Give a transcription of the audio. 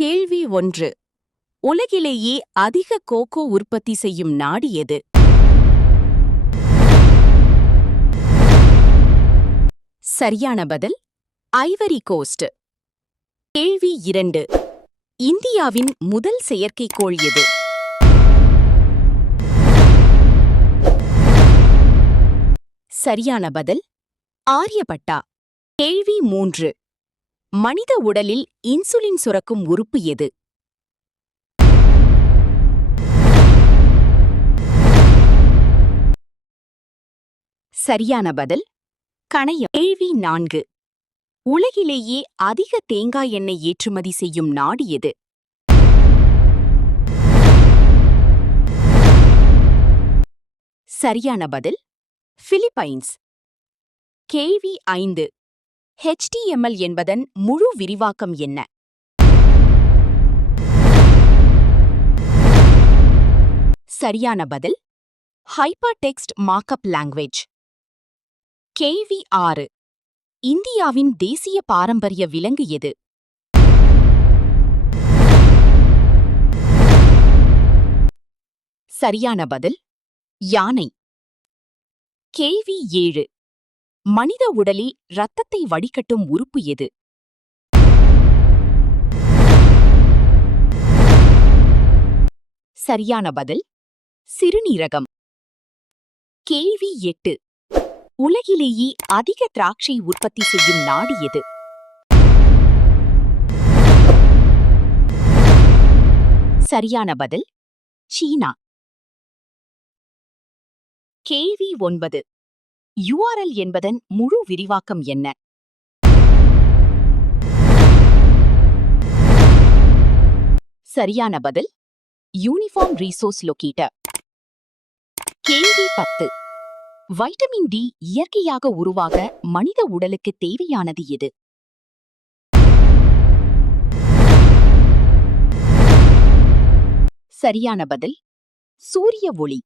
கேள்வி 1. உலகிலேயே அதிக கோகோ உற்பத்தி செய்யும் நாடு எது? சரியான பதில் ஐவரி கோஸ்ட். கேள்வி 2. இந்தியாவின் முதல் செயற்கைக்கோள் எது? சரியான பதில் ஆரியபட்டா. கேள்வி 3. மனித உடலில் இன்சுலின் சுரக்கும் உறுப்பு எது? சரியான பதில் கணையம். கேள்வி 4. உலகிலேயே அதிக தேங்காய் எண்ணெய் ஏற்றுமதி செய்யும் நாடு எது? சரியான பதில் பிலிப்பைன்ஸ். கேள்வி 5. HTML என்பதன் முழு விரிவாக்கம் என்ன? சரியான பதில் ஹைப்பர்டெக்ஸ்ட் மார்க்அப் லாங்குவேஜ். கேள்வி 6. இந்தியாவின் தேசிய பாரம்பரிய விலங்கு எது? சரியான பதில் யானை. கேள்வி 7. மனித உடலில் இரத்தத்தை வடிகட்டும் உறுப்பு எது? சரியான பதில் சிறுநீரகம். கேள்வி 8. உலகிலேயே அதிக திராட்சை உற்பத்தி செய்யும் நாடு எது? சரியான பதில் சீனா. கேள்வி 9. URL என்பதன் முழு விரிவாக்கம் என்ன? சரியான பதில் யூனிஃபார்ம் ரிசோர்ஸ் லொகேட்டர். கேள்வி 10. வைட்டமின் டி இயற்கையாக உருவாக மனித உடலுக்கு தேவையானது எது? சரியான பதில் சூரிய ஒளி.